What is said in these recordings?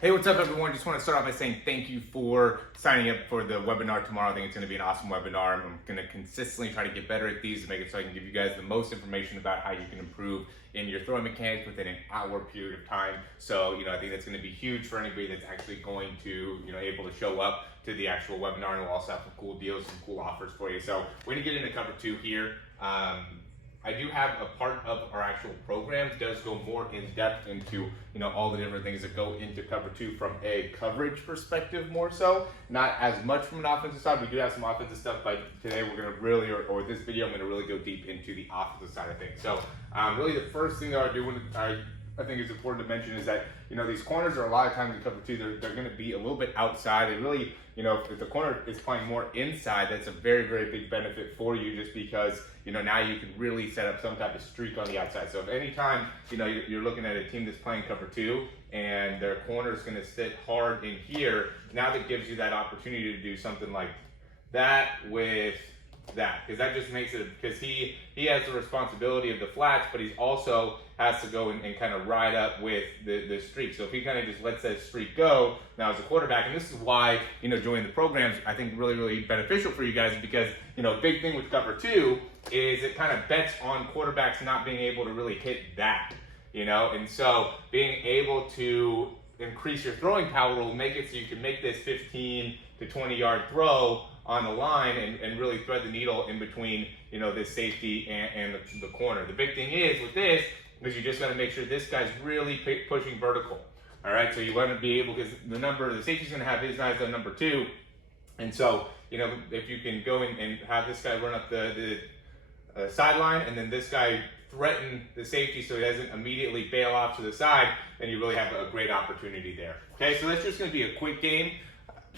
Hey, what's up, everyone? Just want to start off by saying thank you for signing up for the webinar tomorrow. I think it's going to be an awesome webinar. I'm going to consistently try to get better at these and make it so I can give you guys the most information about how you can improve in your throwing mechanics within an hour period of time. So, I think that's going to be huge for anybody that's actually going to, able to show up to the actual webinar, and we'll also have some cool deals, some cool offers for you. So we're going to get into cover two here. I do have a part of our actual program does go more in depth into all the different things that go into cover two from a coverage perspective, more so, not as much from an offensive side. We do have some offensive stuff, but today we're going to really, or this video, I'm going to really go deep into the offensive side of things. So really the first thing that I think is important to mention is that these corners are a lot of times in cover two, they're going to be a little bit outside. And really, if the corner is playing more inside, that's a very, very big benefit for you, just because now you can really set up some type of streak on the outside. So if anytime you're looking at a team that's playing cover two and their corner is going to sit hard in here, now that gives you that opportunity to do something like that with that, because that just makes it, because he has the responsibility of the flats, but he also has to go and kind of ride up with the streak. So if he kind of just lets that streak go, now as a quarterback, and this is why joining the programs I think really, really beneficial for you guys, because big thing with cover two is it kind of bets on quarterbacks not being able to really hit that, and so being able to increase your throwing power will make it so you can make this 15 to 20 yard throw on the line and really thread the needle in between this safety and the corner. The big thing is with this is you just got to make sure this guy's really pushing vertical. All right, so you want to be able, because the safety's going to have his eyes on number two, and so if you can go in and have this guy run up the sideline, and then this guy threaten the safety so he doesn't immediately bail off to the side, then you really have a great opportunity there. Okay, so that's just going to be a quick game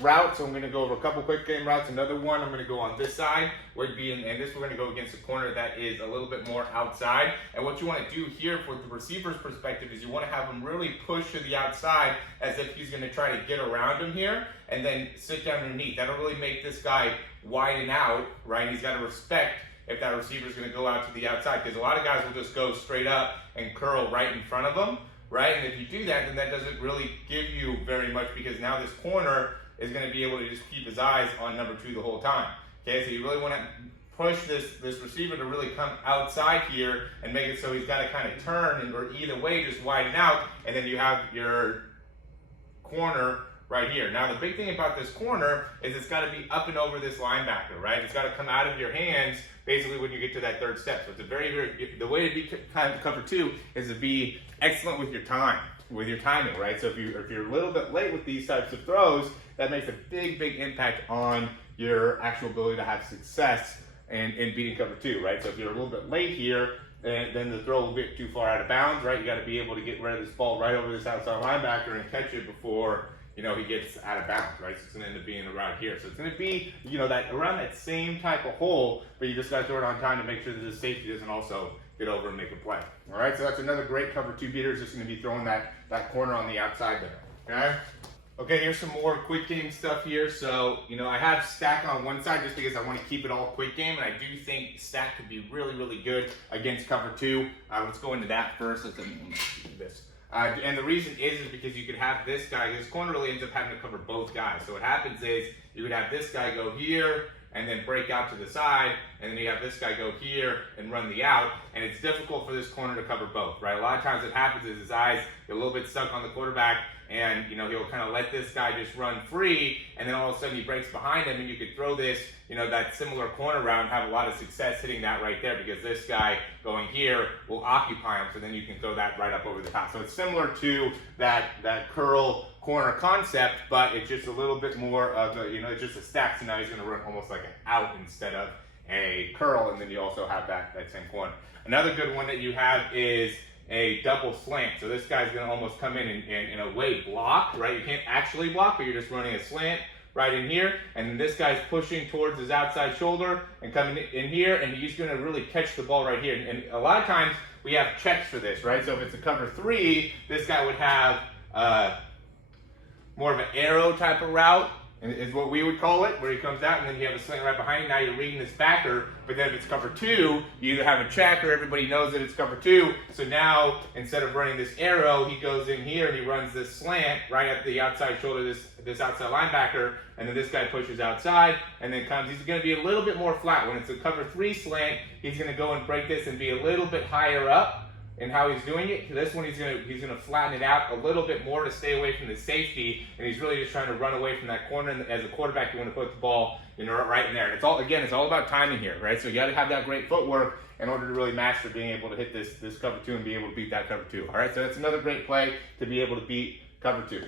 route. So I'm going to go over a couple quick game routes. Another one, I'm going to go on this side, where it'd be and this we're going to go against a corner that is a little bit more outside. And what you want to do here for the receiver's perspective is you want to have him really push to the outside as if he's going to try to get around him here and then sit down underneath. That'll really make this guy widen out, right? He's got to respect if that receiver is going to go out to the outside, because a lot of guys will just go straight up and curl right in front of them, right? And if you do that, then that doesn't really give you very much, because now this corner is going to be able to just keep his eyes on number two the whole time. Okay, so you really want to push this receiver to really come outside here and make it so he's got to kind of turn, or either way just widen out, and then you have your corner right here. Now the big thing about this corner is it's got to be up and over this linebacker, right? It's got to come out of your hands basically when you get to that third step. So it's a very, very, the way to be kind of cover two is to be excellent with your timing, right? So if you're a little bit late with these types of throws, that makes a big, big impact on your actual ability to have success in beating cover two, right? So if you're a little bit late here, then the throw will get too far out of bounds, right? You got to be able to get rid of this ball right over this outside linebacker and catch it before he gets out of bounds, right? So it's going to end up being around here. So it's going to be, that around that same type of hole, but you just got to throw it on time to make sure that the safety doesn't also get over and make a play. All right, so that's another great cover two beater. Is just going to be throwing that corner on the outside there. Okay. Okay, here's some more quick game stuff here. So, I have stack on one side just because I want to keep it all quick game, and I do think stack could be really, really good against cover two. Let's go into that first. Let's do this. And the reason is because you could have this guy, this corner really ends up having to cover both guys. So what happens is you would have this guy go here and then break out to the side, and then you have this guy go here and run the out, and it's difficult for this corner to cover both, right? A lot of times what happens is his eyes get a little bit stuck on the quarterback, and he'll kind of let this guy just run free, and then all of a sudden he breaks behind him, and you could throw this, that similar corner route and have a lot of success hitting that right there, because this guy going here will occupy him, so then you can throw that right up over the top. So it's similar to that curl corner concept, but it's just a little bit more of a, it's just a stack, so now he's going to run almost like an out instead of a curl, and then you also have that same corner. Another good one that you have is a double slant. So this guy's going to almost come in a way block, right? You can't actually block, but you're just running a slant right in here, and then this guy's pushing towards his outside shoulder and coming in here, and he's going to really catch the ball right here. And a lot of times we have checks for this, right? So if it's a cover three, this guy would have more of an arrow type of route, and is what we would call it, where he comes out and then you have a slant right behind him. Now you're reading this backer, but then if it's cover 2, you either have a check or everybody knows that it's cover 2. So now instead of running this arrow, he goes in here and he runs this slant right at the outside shoulder, this outside linebacker, and then this guy pushes outside and then comes. He's going to be a little bit more flat. When it's a cover 3 slant, he's going to go and break this and be a little bit higher up in how he's doing it. This one, he's gonna flatten it out a little bit more to stay away from the safety, and he's really just trying to run away from that corner. And as a quarterback, you want to put the ball, right in there. And it's all about timing here, right? So you got to have that great footwork in order to really master being able to hit this cover 2 and be able to beat that cover 2. All right, so that's another great play to be able to beat cover 2.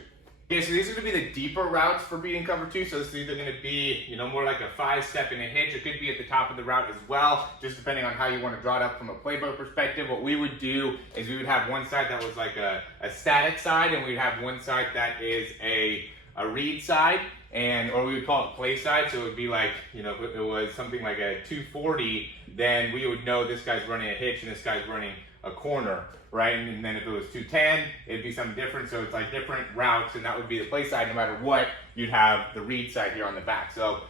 Okay, so these are going to be the deeper routes for beating cover 2. So this is either going to be, more like a 5-step and a hitch. It could be at the top of the route as well, just depending on how you want to draw it up from a playbook perspective. What we would do is we would have one side that was like a static side, and we'd have one side that is a read side, or we would call it play side. So it would be like, if it was something like a 240, then we would know this guy's running a hitch and this guy's running a corner, right? And then if it was 210, it'd be something different. So it's like different routes, and that would be the play side. No matter what, you'd have the read side here on the back. So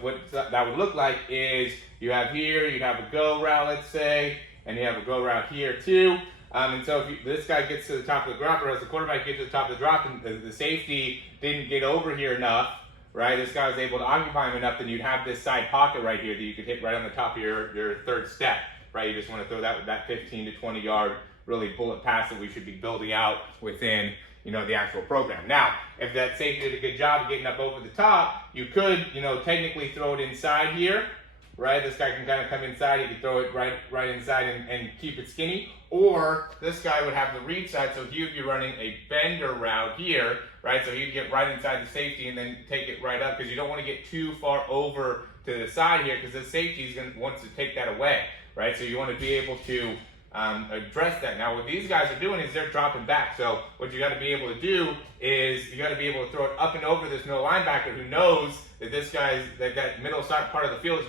what that would look like is you'd have a go route, let's say, and you have a go route here too. And so if this guy gets to the top of the drop, or as the quarterback gets to the top of the drop, and the safety didn't get over here enough, right? This guy was able to occupy him enough, then you'd have this side pocket right here that you could hit right on the top of your third step. Right, you just want to throw that 15 to 20 yard really bullet pass that we should be building out within the actual program. Now, if that safety did a good job of getting up over the top, you could technically throw it inside here, right? This guy can kind of come inside. He can throw it right inside and keep it skinny. Or this guy would have the read side, so you'd be running a bender route here, right? So you'd get right inside the safety and then take it right up, because you don't want to get too far over to the side here, because the safety wants to take that away. Right, so you want to be able to address that. Now, what these guys are doing is they're dropping back. So what you got to be able to do is you got to be able to throw it up and over this middle linebacker who knows that that middle side part of the field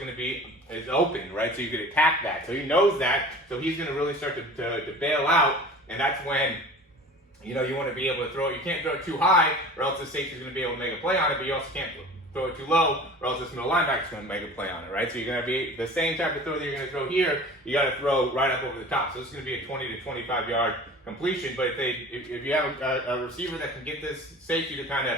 is open, right? So you could attack that. So he knows that. So he's going to really start to bail out, and that's when you want to be able to throw it. You can't throw it too high, or else the safety's going to be able to make a play on it. But you also can't throw it too low, or else this middle linebacker's going to make a play on it, right? So you're going to be the same type of throw that you're going to throw here. You got to throw right up over the top. So this is going to be a 20 to 25 yard completion. But if you have a receiver that can get this safety to kind of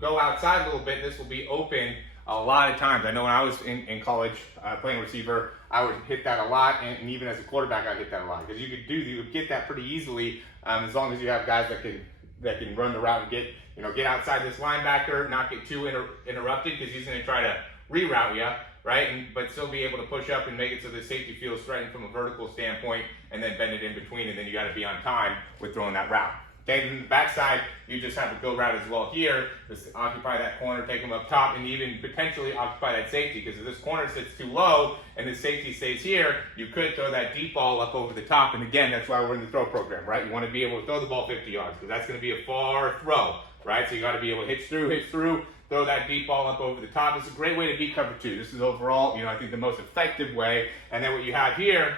go outside a little bit, this will be open a lot of times. I know when I was in college playing receiver, I would hit that a lot, and even as a quarterback, I'd hit that a lot, because you would get that pretty easily as long as you have guys that can run the route and get outside this linebacker, not get too interrupted, because he's going to try to reroute you, right? But still be able to push up and make it so the safety feels threatened from a vertical standpoint, and then bend it in between, and then you got to be on time with throwing that route. Okay, then the backside, you just have a go route as well here. Just occupy that corner, take them up top, and even potentially occupy that safety, because if this corner sits too low and the safety stays here, you could throw that deep ball up over the top. And again, that's why we're in the throw program, right? You want to be able to throw the ball 50 yards, because that's going to be a far throw, right? So you got to be able to hitch through, throw that deep ball up over the top. It's a great way to beat cover 2. This is overall, I think the most effective way. And then what you have here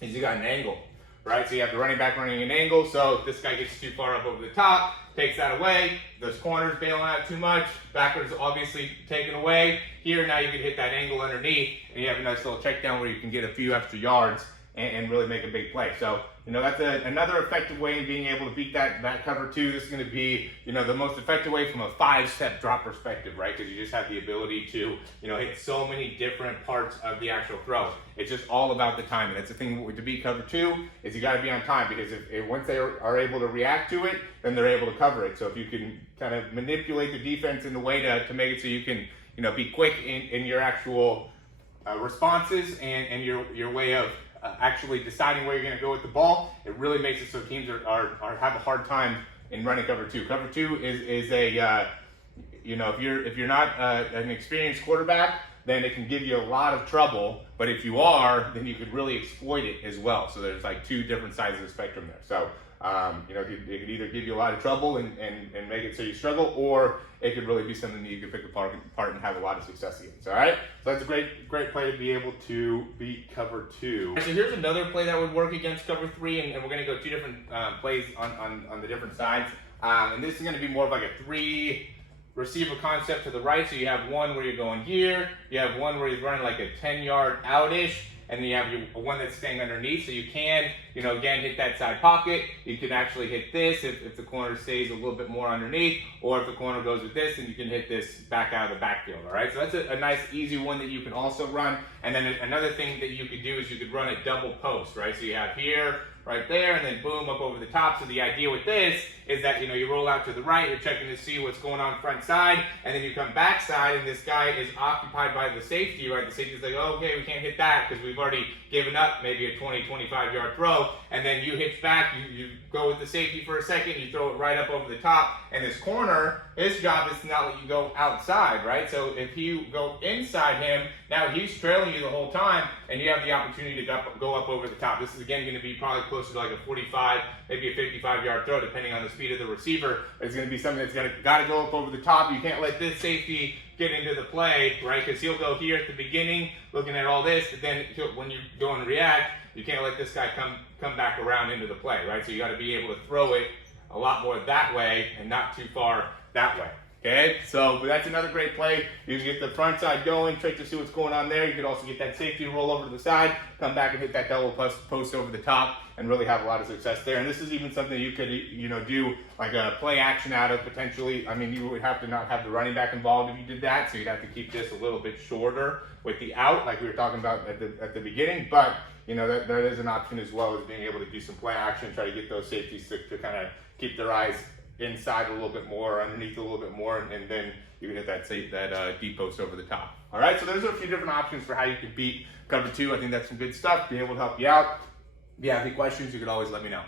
is you got an angle. Right, so you have the running back running an angle, so if this guy gets too far up over the top, takes that away, those corners bailing out too much, backwards obviously taken away. Here, now you can hit that angle underneath, and you have a nice little check down where you can get a few extra yards and really make a big play. So, that's another effective way in being able to beat that cover 2. This is going to be, the most effective way from a 5-step drop perspective, right? Because you just have the ability to, hit so many different parts of the actual throw. It's just all about the timing. That's the thing to beat cover 2 is you got to be on time, because if once they are able to react to it, then they're able to cover it. So if you can kind of manipulate the defense in the way to make it so you can, be quick in your actual responses and your way of actually deciding where you're going to go with the ball, it really makes it so teams have a hard time in running cover 2. Cover 2 is a if you're not an experienced quarterback, then it can give you a lot of trouble. But if you are, then you could really exploit it as well. So there's like two different sides of the spectrum there. So it could either give you a lot of trouble and make it so you struggle, or it could really be something that you can pick apart and have a lot of success against. All right, so that's a great play to be able to beat cover 2. So here's another play that would work against cover 3, and we're going to go 2 different plays on the different sides. And this is going to be more of like a 3 receiver concept to the right. So you have one where you're going here, you have one where you're running like a 10-yard out-ish, and then you have your one that's staying underneath. So you can, again, hit that side pocket. You can actually hit this if the corner stays a little bit more underneath, or if the corner goes with this, then you can hit this back out of the backfield, all right? So that's a nice, easy one that you can also run. And then another thing that you could do is you could run a double post, right? So you have here, right there, and then boom, up over the top. So the idea with this is that, you roll out to the right, you're checking to see what's going on front side, and then you come back side, and this guy is occupied by the safety, right? The safety's like, oh, okay, we can't hit that because we've already given up maybe a 20, 25-yard throw, and then you hitch back, you go with the safety for a second, you throw it right up over the top, and this corner, his job is to not let you go outside, right? So if you go inside him, now he's trailing you the whole time, and you have the opportunity to go up over the top. This is, again, going to be probably closer to like a 45, maybe a 55-yard throw, depending on the speed of the receiver. It's going to be something that's got to go up over the top. You can't let this safety get into the play, right? Because he'll go here at the beginning, looking at all this, but then when you go and react, you can't let this guy come back around into the play, right? So you got to be able to throw it a lot more that way and not too far that way. Okay, so that's another great play. You can get the front side going, check to see what's going on there. You can also get that safety roll over to the side, come back and hit that double post over the top, and really have a lot of success there. And this is even something you could, do like a play action out of potentially. I mean, you would have to not have the running back involved if you did that, so you'd have to keep this a little bit shorter with the out, like we were talking about at the beginning. But that is an option as well, as being able to do some play action, try to get those safeties to kind of keep their eyes inside a little bit more, underneath a little bit more, and then you can hit that deep post over the top. All right, so those are a few different options for how you can beat cover two. I think that's some good stuff, be able to help you out. If you have any questions, you can always let me know.